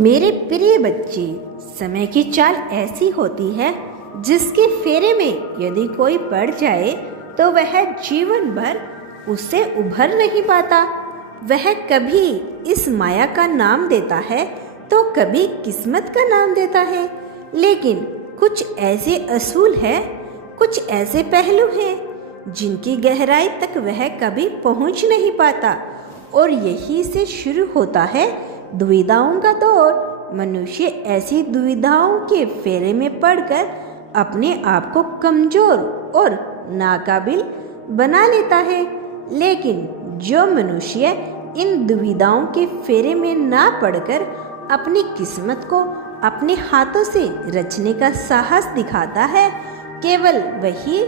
मेरे प्रिय बच्चे, समय की चाल ऐसी होती है जिसके फेरे में यदि कोई पड़ जाए तो वह जीवन भर उससे उभर नहीं पाता। वह कभी इस माया का नाम देता है तो कभी किस्मत का नाम देता है, लेकिन कुछ ऐसे असूल हैं, कुछ ऐसे पहलू हैं जिनकी गहराई तक वह कभी पहुंच नहीं पाता। और यही से शुरू होता है दुविधाओं का दौर। मनुष्य ऐसी दुविधाओं के फेरे में पड़कर अपने आप को कमजोर और नाकाबिल बना लेता है, लेकिन जो मनुष्य इन दुविधाओं के फेरे में ना पड़कर अपनी किस्मत को अपने हाथों से रचने का साहस दिखाता है, केवल वही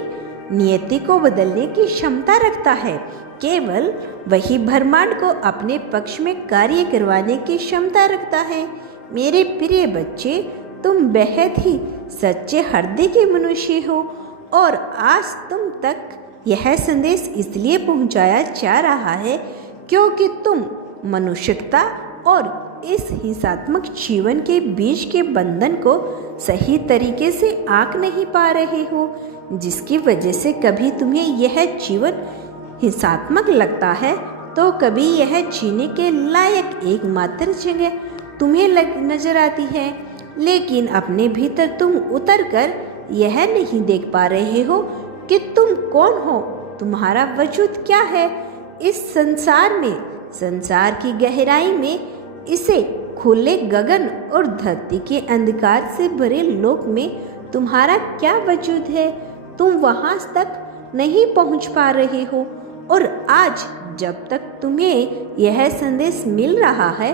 नियति को बदलने की क्षमता रखता है। केवल वही ब्रह्मांड को अपने पक्ष में कार्य करवाने की क्षमता रखता है। मेरे प्रिय बच्चे, तुम बेहद ही सच्चे हृदय के मनुष्य हो और आज तुम तक यह संदेश इसलिए पहुंचाया जा रहा है क्योंकि तुम मनुष्यता और इस हिंसात्मक जीवन के बीच के बंधन को सही तरीके से आंक नहीं पा रहे हो, जिसकी वजह से कभी तुम्हें यह जीवन हिंसात्मक लगता है तो कभी यह जीने के लायक एकमात्र जगह तुम्हें नजर आती है। लेकिन अपने भीतर तुम उतर कर यह नहीं देख पा रहे हो कि तुम कौन हो, तुम्हारा वजूद क्या है इस संसार में, संसार की गहराई में, इसे खुले गगन और धरती के अंधकार से भरे लोक में तुम्हारा क्या वजूद है। तुम वहां तक नहीं पहुंच पा रहे हो और आज जब तक तुम्हें यह संदेश मिल रहा है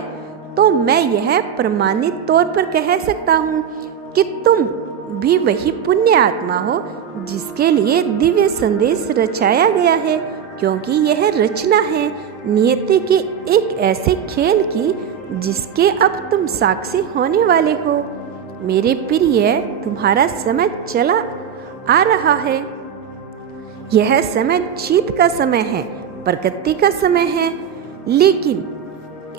तो मैं यह प्रमाणित तौर पर कह सकता हूँ कि तुम भी वही पुण्य आत्मा हो जिसके लिए दिव्य संदेश रचाया गया है, क्योंकि यह रचना है नियति के एक ऐसे खेल की जिसके अब तुम साक्षी होने वाले हो। मेरे प्रिय, तुम्हारा समय चला आ रहा है। यह समय जीत का समय है, प्रगति का समय है, लेकिन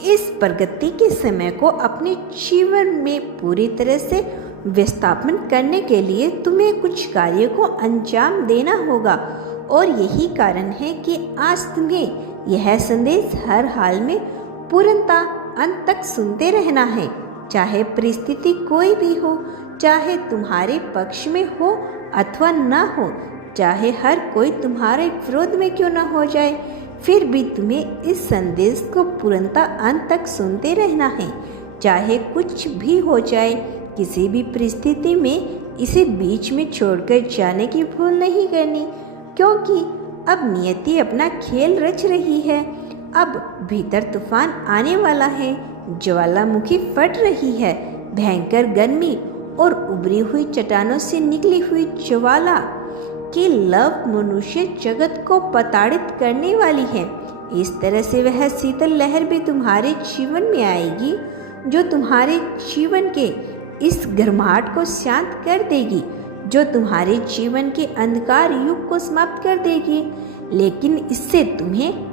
इस प्रगति के समय को अपने जीवन में पूरी तरह से विस्थापन करने के लिए तुम्हें कुछ कार्य को अंजाम देना होगा। और यही कारण है कि आज तुम्हें यह संदेश हर हाल में पूर्णता अंत तक सुनते रहना है, चाहे परिस्थिति कोई भी हो, चाहे तुम्हारे पक्ष में हो अथवा ना हो, चाहे हर कोई तुम्हारे विरोध में क्यों ना हो जाए, फिर भी तुम्हें इस संदेश को पूर्णता अंत तक सुनते रहना है। चाहे कुछ भी हो जाए, किसी भी परिस्थिति में इसे बीच में छोड़कर जाने की भूल नहीं करनी, क्योंकि अब नियति अपना खेल रच रही है। अब भीतर तूफान आने वाला है, ज्वालामुखी फट रही है, भयंकर गर्मी और उभरी हुई चट्टानों से निकली हुई ज्वाला की लव मनुष्य जगत को प्रताड़ित करने वाली है। इस तरह से वह शीतल लहर भी तुम्हारे जीवन में आएगी जो तुम्हारे जीवन के इस गर्माहट को शांत कर देगी, जो तुम्हारे जीवन के अंधकार युग को समाप्त कर देगी। लेकिन इससे तुम्हें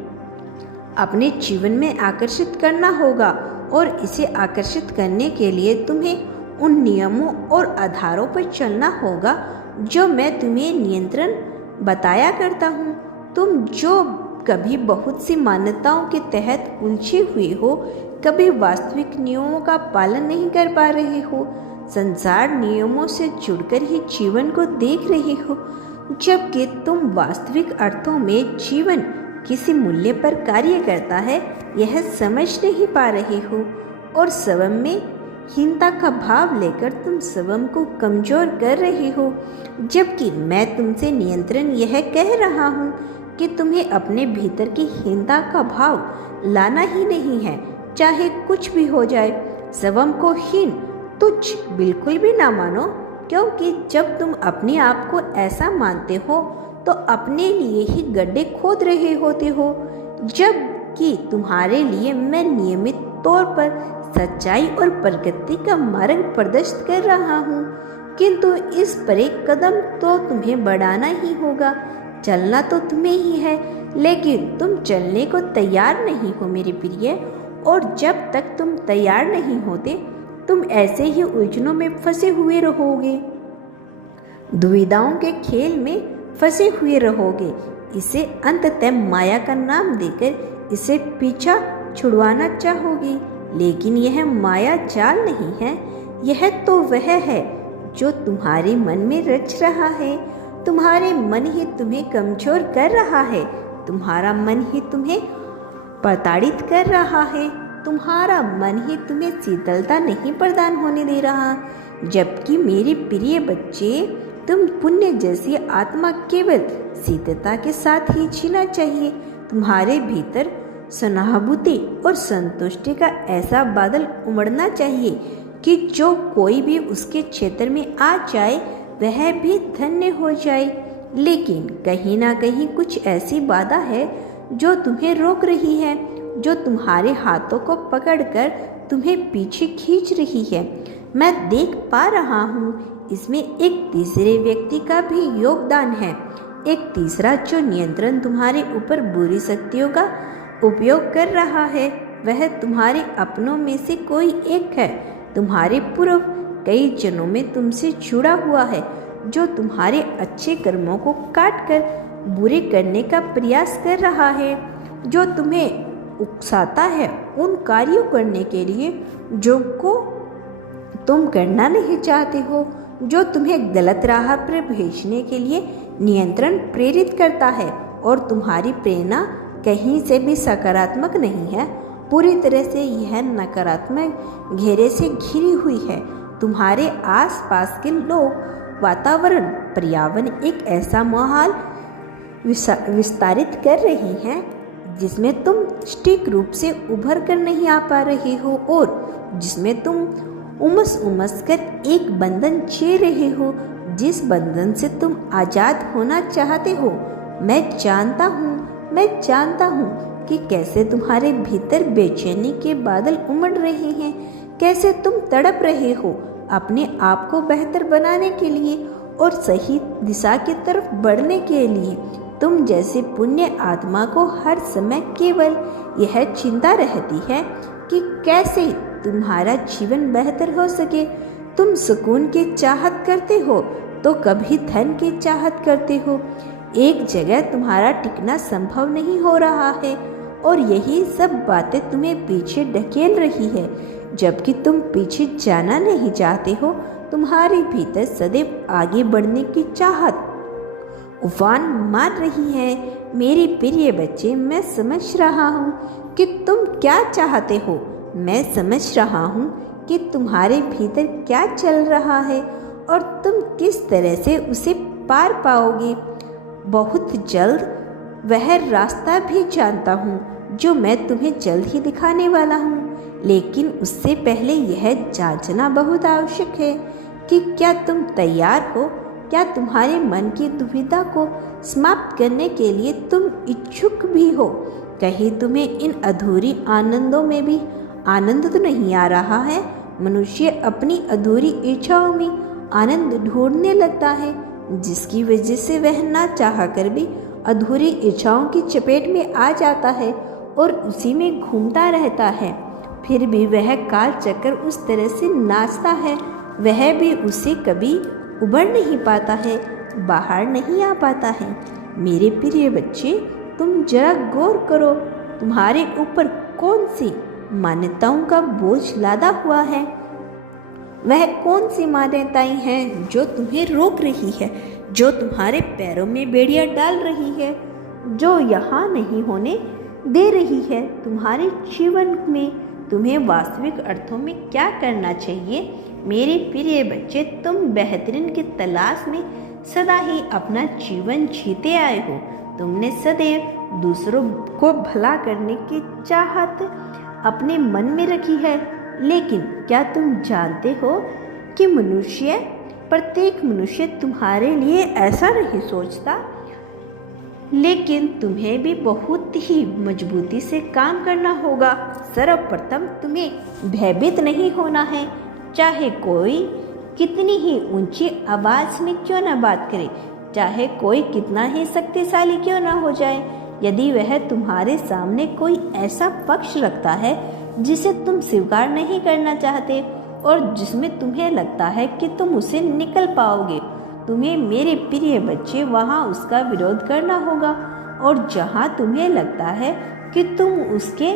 अपने जीवन में आकर्षित करना होगा और इसे आकर्षित करने के लिए तुम्हें उन नियमों और आधारों पर चलना होगा जो मैं तुम्हें नियंत्रण बताया करता हूँ। तुम जो कभी बहुत सी मान्यताओं के तहत उलझे हुए हो, कभी वास्तविक नियमों का पालन नहीं कर पा रहे हो, संसार नियमों से जुड़कर ही जीवन को देख रहे हो, जबकि तुम वास्तविक अर्थों में जीवन किसी मूल्य पर कार्य करता है यह समझ नहीं पा रहे हो और स्वयं में हीनता का भाव लेकर तुम स्वयं को कमजोर कर रहे हो। जबकि मैं तुमसे नियंत्रण यह कह रहा हूँ कि तुम्हें अपने भीतर की हीनता का भाव लाना ही नहीं है, चाहे कुछ भी हो जाए। स्वयं को हीन तुच्छ बिल्कुल भी ना मानो, क्योंकि जब तुम अपने आप को ऐसा मानते हो तो अपने लिए ही गड्ढे खोद रहे होते हो, जबकि तुम्हारे लिए मैं नियमित तौर पर सच्चाई और प्रगति का मार्ग प्रदर्शित कर रहा हूँ। किंतु इस पर एक कदम तो तुम्हें बढ़ाना ही होगा। चलना तो तुम्हें ही है, लेकिन तुम चलने को तैयार नहीं हो मेरे प्रिय, और जब तक तुम तैयार नहीं होते तुम ऐसे ही उलझनों में फंसे हुए रहोगे, दुविधाओं के खेल में फंसे हुए रहोगे। इसे अंततः माया का नाम देकर इसे पीछा छुड़वाना चाहोगे, लेकिन यह माया जाल नहीं है, यह तो वह है जो तुम्हारे मन में रच रहा है। तुम्हारे मन ही तुम्हें कमजोर कर रहा है, तुम्हारा मन ही तुम्हें प्रताड़ित कर रहा है, तुम्हारा मन ही तुम्हें शीतलता नहीं प्रदान होने दे रहा। जबकि मेरे प्रिय बच्चे, तुम पुण्य जैसी आत्मा केवल शीतलता के साथ ही जीना चाहिए। तुम्हारे भीतर सहानुभूति और संतुष्टि का ऐसा बादल उमड़ना चाहिए कि जो कोई भी उसके क्षेत्र में आ जाए वह भी धन्य हो जाए। लेकिन कहीं ना कहीं कुछ ऐसी बाधा है जो तुम्हें रोक रही है, जो तुम्हारे हाथों को पकड़कर तुम्हें पीछे खींच रही है। मैं देख पा रहा हूँ इसमें एक तीसरे व्यक्ति का भी योगदान है, एक तीसरा जो नियंत्रण तुम्हारे ऊपर बुरी शक्तियों का उपयोग कर रहा है। वह तुम्हारे अपनों में से कोई एक है, तुम्हारे पूर्व कई जन्मों में तुमसे जुड़ा हुआ है, जो तुम्हारे अच्छे कर्मों को काट कर बुरे करने का प्रयास कर रहा है, जो तुम्हें उकसाता है उन कार्यों करने के लिए जो को तुम करना नहीं चाहते हो, जो तुम्हें गलत राह पर भेजने के लिए नियंत्रण प्रेरित करता है। और तुम्हारी प्रेरणा कहीं से भी सकारात्मक नहीं है, पूरी तरह से यह नकारात्मक घेरे से घिरी हुई है। तुम्हारे आसपास के लोग, वातावरण, पर्यावरण एक ऐसा माहौल विस्तारित कर रही हैं जिसमें तुम सटीक रूप से उभर कर नहीं आ पा रहे हो और जिसमें तुम उमस कर एक बंधन जी रहे हो, जिस बंधन से तुम आजाद होना चाहते हो। मैं जानता हूँ कि कैसे तुम्हारे भीतर बेचैनी के बादल उमड़ रहे हैं, कैसे तुम तड़प रहे हो अपने आप को बेहतर बनाने के लिए और सही दिशा की तरफ बढ़ने के लिए। तुम जैसे पुण्य आत्मा को हर समय केवल यह चिंता रहती है कि कैसे तुम्हारा जीवन बेहतर हो सके। तुम सुकून की चाहत करते हो तो कभी धन की चाहत करते हो। एक जगह तुम्हारा टिकना संभव नहीं हो रहा है और यही सब बातें तुम्हें पीछे ढकेल रही है। जबकि तुम पीछे जाना नहीं चाहते हो, तुम्हारे भीतर सदैव आगे बढ़ने की चाहत उफान मार रही है। मेरे प्रिय बच्चे, मैं समझ रहा हूँ कि तुम क्या चाहते हो, मैं समझ रहा हूँ कि तुम्हारे भीतर क्या चल रहा है और तुम किस तरह से उसे पार पाओगे। बहुत जल्द वह रास्ता भी जानता हूँ जो मैं तुम्हें जल्द ही दिखाने वाला हूँ, लेकिन उससे पहले यह जांचना बहुत आवश्यक है कि क्या तुम तैयार हो, क्या तुम्हारे मन की दुविधा को समाप्त करने के लिए तुम इच्छुक भी हो। कहीं तुम्हें इन अधूरी आनंदों में भी आनंद तो नहीं आ रहा है। मनुष्य अपनी अधूरी इच्छाओं में आनंद ढूंढने लगता है, जिसकी वजह से वह ना चाह कर भी अधूरी इच्छाओं की चपेट में आ जाता है और उसी में घूमता रहता है। फिर भी वह काल चक्कर उस तरह से नाचता है, वह भी उससे कभी उबर नहीं पाता है, बाहर नहीं आ पाता है। मेरे प्रिय बच्चे, तुम जरा गौर करो, तुम्हारे ऊपर कौन सी मान्यताओं का बोझ लादा हुआ है। वह कौन सी मान्यताएं हैं जो तुम्हें रोक रही है, जो तुम्हारे पैरों में बेड़ियां डाल रही है, जो यहाँ नहीं होने दे रही है। तुम्हारे जीवन में तुम्हें वास्तविक अर्थों में क्या करना चाहिए। मेरे प्रिय बच्चे, तुम बेहतरीन की तलाश में सदा ही अपना जीवन जीते आए हो। तुमने सदैव दूसरों को भला करने की चाहत अपने मन में रखी है, लेकिन क्या तुम जानते हो कि प्रत्येक मनुष्य तुम्हारे लिए ऐसा नहीं सोचता। लेकिन तुम्हें भी बहुत ही मजबूती से काम करना होगा। सर्वप्रथम तुम्हें भयभीत नहीं होना है, चाहे कोई कितनी ही ऊंची आवाज में क्यों ना बात करे, चाहे कोई कितना ही शक्तिशाली क्यों ना हो जाए। यदि वह तुम्हारे सामने कोई ऐसा पक्ष रखता है जिसे तुम स्वीकार नहीं करना चाहते और जिसमें तुम्हें लगता है कि तुम उसे निकल पाओगे, तुम्हें मेरे प्रिय बच्चे वहाँ उसका विरोध करना होगा। और जहाँ तुम्हें लगता है कि तुम उसके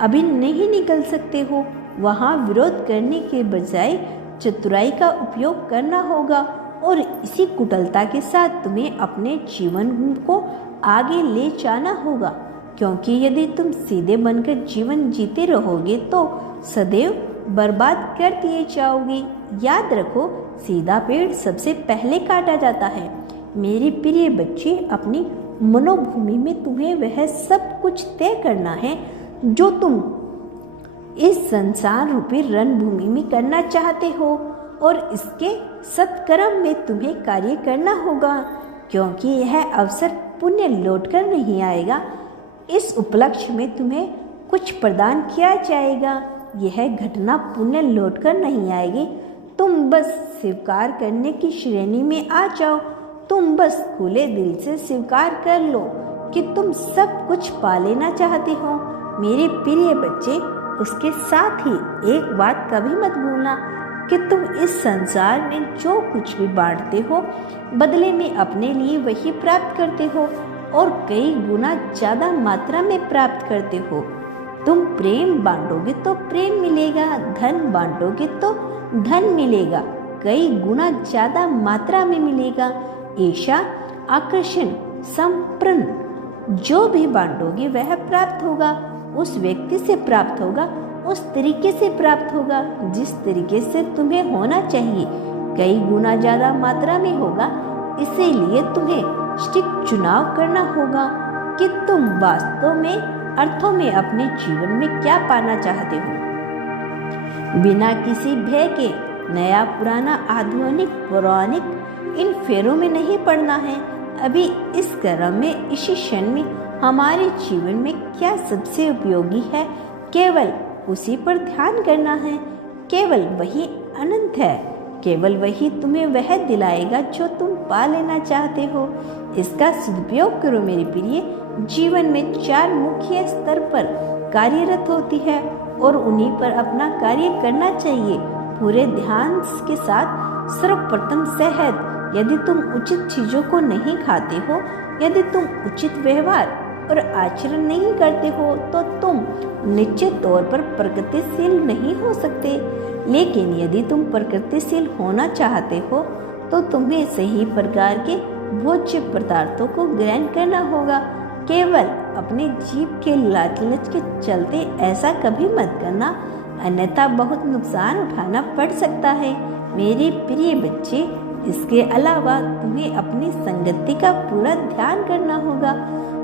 अभी नहीं निकल सकते हो, वहाँ विरोध करने के बजाय चतुराई का उपयोग करना होगा। और इसी कुटिलता के साथ तुम्हें अपने जीवन को आगे ले जाना होगा, क्योंकि यदि तुम सीधे बनकर जीवन जीते रहोगे तो सदैव बर्बाद कर दिए जाओगे। याद रखो, सीधा पेड़ सबसे पहले काटा जाता है। मेरे प्रिय बच्चे, अपनी मनोभूमि में तुम्हें वह सब कुछ तय करना है जो तुम इस संसार रूपी रणभूमि में करना चाहते हो, और इसके सत्कर्म में तुम्हें कार्य करना होगा, क्योंकि यह अवसर पुण्य लौटकर नहीं आएगा। इस उपलक्ष्य में तुम्हें कुछ प्रदान किया जाएगा। यह घटना पुण्य लौटकर नहीं आएगी। तुम बस स्वीकार करने की श्रेणी में आ जाओ। तुम बस खुले दिल से स्वीकार कर लो कि तुम सब कुछ पा लेना चाहते हो। मेरे प्रिय बच्चे, उसके साथ ही एक बात कभी मत भूलना कि तुम इस संसार में जो कुछ भी बांटते हो, बदले में अपने लिए वही प्राप्त करते हो, और कई गुना ज़्यादा मात्रा में प्राप्त करते हो। तुम प्रेम बांटोगे तो प्रेम मिलेगा, धन बांटोगे तो धन मिलेगा, कई गुना ज़्यादा मात्रा में मिलेगा। ईर्ष्या, आकर्षण, संप्रण जो भी बांटोगे वह प्राप्त होगा, उस व्यक्ति से प्राप्त होगा, उस तरीके से प्राप्त होगा जिस तरीके से तुम्हें होना चाहिए, कई गुना ज़्यादा मात्रा में होगा। इसीलिए तुम्हें स्ट्रिक्ट चुनाव करना होगा कि तुम वास्तव में अर्थों में अपने जीवन में क्या पाना चाहते हो। बिना किसी भय के नया पुराना आधुनिक पौराणिक इन फेरों में नहीं पड़ना है। अभी इस क्रम में, इसी क्षण में हमारे जीवन में क्या सबसे उपयोगी है, केवल उसी पर ध्यान करना है। केवल वही अनंत है, केवल वही तुम्हें वह दिलाएगा जो तुम पा लेना चाहते हो। इसका सदुपयोग करो मेरे प्रिय। जीवन में 4 मुख्य स्तर पर कार्यरत होती है और उन्हीं पर अपना कार्य करना चाहिए पूरे ध्यान के साथ। सर्वप्रथम सेहत। यदि तुम उचित चीजों को नहीं खाते हो, यदि तुम उचित व्यवहार और आचरण नहीं करते हो, तो तुम निश्चित तौर पर प्रगतिशील नहीं हो सकते। लेकिन यदि तुम प्रगतिशील होना चाहते हो तो तुम्हें सही प्रकार के भोज्य पदार्थों को ग्रहण करना होगा। केवल अपने जीभ के लालच के चलते ऐसा कभी मत करना, अन्यथा बहुत नुकसान उठाना पड़ सकता है मेरे प्रिय बच्चे। इसके अलावा तुम्हें अपनी संगति का पूरा ध्यान करना होगा।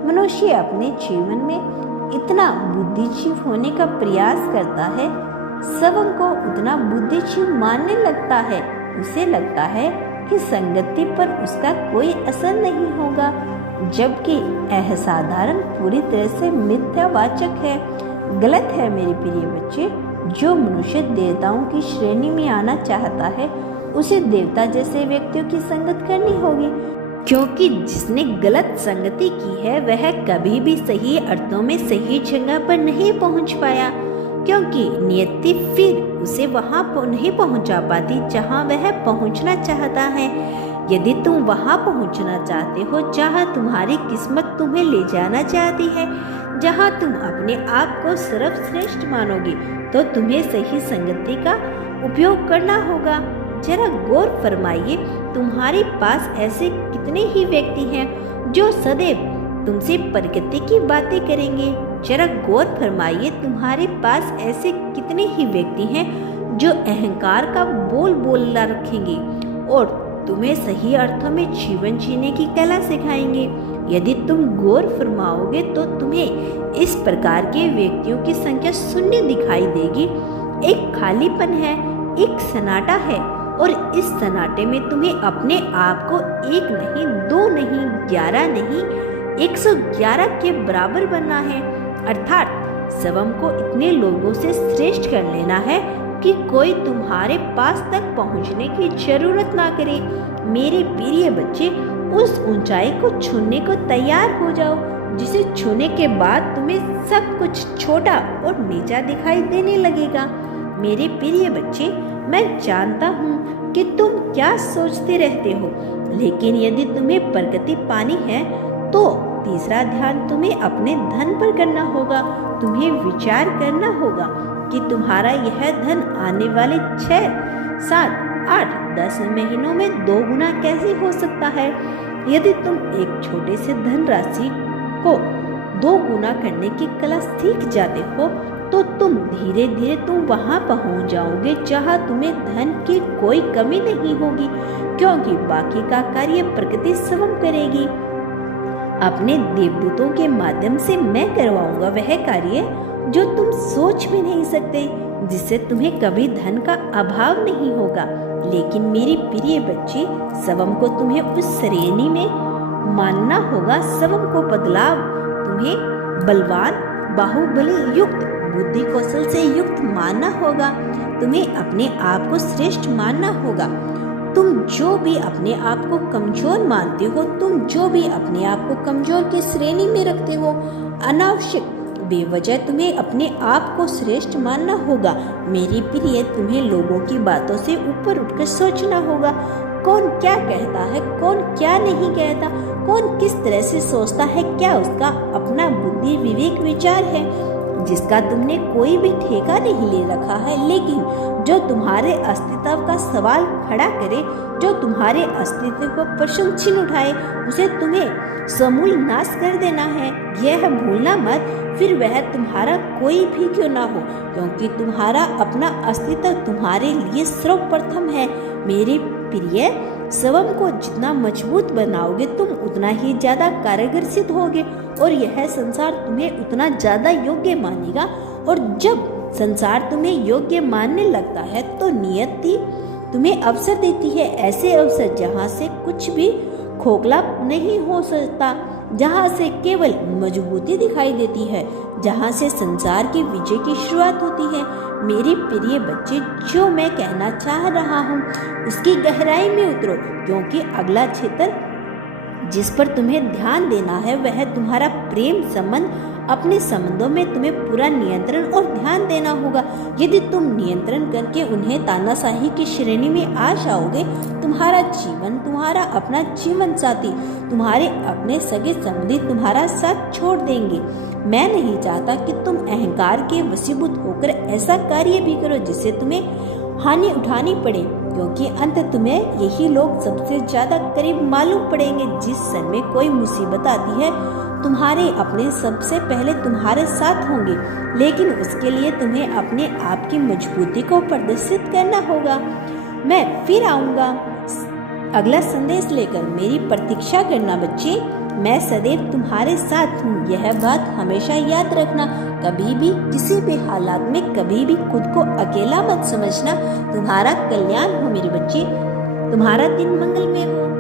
मनुष्य अपने जीवन में इतना बुद्धिजीव होने का प्रयास करता है, स्वयं को उतना बुद्धिजीव मानने लगता है। उसे लगता है कि संगति पर उसका कोई असर नहीं होगा, जबकि असाधारण पूरी तरह से मिथ्यावाचक है, गलत है मेरे प्रिय बच्चे। जो मनुष्य देवताओं की श्रेणी में आना चाहता है, उसे देवता जैसे व्यक्तियों की संगत करनी होगी, क्योंकि जिसने गलत संगति की है वह कभी भी सही अर्थों में सही जगह पर नहीं पहुंच पाया, क्योंकि नियति फिर उसे वहां नहीं पहुंचा पाती जहां वह पहुंचना चाहता है। यदि तुम वहां पहुंचना चाहते हो जहां तुम्हारी किस्मत तुम्हें ले जाना चाहती है, जहां तुम अपने आप को सर्वश्रेष्ठ मानोगे, तो तुम्हें सही संगति का उपयोग करना होगा। जरा गौर फरमाइए, तुम्हारे पास ऐसे कितने ही व्यक्ति हैं जो सदैव तुमसे प्रगति की बातें करेंगे। जरा गौर फरमाइए, तुम्हारे पास ऐसे कितने ही व्यक्ति हैं जो अहंकार का बोल बोलना रखेंगे और तुम्हें सही अर्थों में जीवन जीने की कला सिखाएंगे। यदि तुम गौर फरमाओगे तो तुम्हें इस प्रकार के व्यक्तियों की संख्या शून्य दिखाई देगी। एक खालीपन है, एक सन्नाटा है, और इस सन्नाटे में तुम्हें अपने आप को 1 नहीं, 2 नहीं, 11 नहीं, 111 के बराबर बनना है। अर्थात स्वयं को इतने लोगों से श्रेष्ठ कर लेना है कि कोई तुम्हारे पास तक पहुंचने की जरूरत ना करे। मेरे प्रिय बच्चे, उस ऊंचाई को छूने को तैयार हो जाओ जिसे छूने के बाद तुम्हें सब कुछ छोटा और नीचा दिखाई देने लगेगा। मेरे प्रिय बच्चे, मैं जानता हूँ कि तुम क्या सोचते रहते हो, लेकिन यदि तुम्हें प्रगति पानी है तो तीसरा ध्यान तुम्हें अपने धन पर करना होगा। तुम्हें विचार करना होगा कि तुम्हारा यह धन आने वाले 6, 7, 8, 10 महीनों में 2 गुना कैसे हो सकता है। यदि तुम एक छोटे से धन राशि को 2 गुना करने की कला सीख जाते हो तो तुम धीरे धीरे वहां पहुंच जाओगे जहां तुम्हें धन की कोई कमी नहीं होगी, क्योंकि बाकी का कार्य प्रकृति स्वयं करेगी। अपने देवदूतों के माध्यम से मैं करवाऊंगा वह कार्य जो तुम सोच भी नहीं सकते, जिससे तुम्हें कभी धन का अभाव नहीं होगा। लेकिन मेरी प्रिय बच्चे, स्वयं को तुम्हें उस श्रेणी में मानना होगा, स्वयं को बदलाव तुम्हें बलवान, बाहुबली युक्त, बुद्धि कौशल से युक्त मानना होगा। तुम्हें अपने आप को श्रेष्ठ मानना होगा। तुम जो भी अपने आप को कमजोर मानते हो, तुम जो भी अपने आप को कमजोर की श्रेणी में रखते हो, अनावश्यक बेवजह तुम्हें अपने आप को श्रेष्ठ मानना होगा। मेरी प्रिय, तुम्हें लोगों की बातों से ऊपर उठकर सोचना होगा। कौन क्या कहता है, कौन क्या नहीं कहता, कौन किस तरह से सोचता है, क्या उसका अपना बुद्धि विवेक विचार है जिसका तुमने कोई भी ठेका नहीं ले रखा है। लेकिन जो तुम्हारे अस्तित्व का सवाल खड़ा करे, जो तुम्हारे अस्तित्व को प्रश्न छीन उठाए, उसे तुम्हें समूल नाश कर देना है। यह भूलना मत, फिर वह तुम्हारा कोई भी क्यों ना हो, क्योंकि तुम्हारा अपना अस्तित्व तुम्हारे लिए सर्वप्रथम है। मेरे प्रिय, स्वयं को जितना मजबूत बनाओगे तुम उतना ही ज्यादा कारगर सिद्ध होगे और यह संसार तुम्हें उतना ज्यादा योग्य मानेगा। और जब संसार तुम्हें योग्य मानने लगता है तो नियति तुम्हें अवसर देती है, ऐसे अवसर जहाँ से कुछ भी खोखला नहीं हो सकता, जहाँ से केवल मजबूती दिखाई देती है, जहाँ से संसार की विजय की शुरुआत होती है। मेरे प्रिय बच्चे, जो मैं कहना चाह रहा हूँ उसकी गहराई में उतरो, क्योंकि अगला क्षेत्र जिस पर तुम्हें ध्यान देना है वह तुम्हारा प्रेम संबंध। अपने संबंधों में तुम्हें पूरा नियंत्रण और ध्यान देना होगा। यदि तुम नियंत्रण करके उन्हें तानाशाही की श्रेणी में आ जाओगे, तुम्हारा जीवन, तुम्हारा अपना जीवन साथी, तुम्हारे अपने सगे संबंधी तुम्हारा साथ छोड़ देंगे। मैं नहीं चाहता कि तुम अहंकार के वशीभूत होकर ऐसा कार्य भी करो जिससे तुम्हें हानि उठानी पड़े, क्योंकि अंत तुम्हें यही लोग सबसे ज्यादा करीब मालूम पड़ेंगे। जिस क्षण में कोई मुसीबत आती है, तुम्हारे अपने सबसे पहले तुम्हारे साथ होंगे, लेकिन उसके लिए तुम्हें अपने आप की मजबूती को प्रदर्शित करना होगा। मैं फिर आऊंगा अगला संदेश लेकर, मेरी प्रतीक्षा करना बच्चे। मैं सदैव तुम्हारे साथ हूँ, यह बात हमेशा याद रखना। कभी भी किसी भी हालात में कभी भी खुद को अकेला मत समझना। तुम्हारा कल्याण हो मेरे बच्चे, तुम्हारा दिन मंगलमय हो।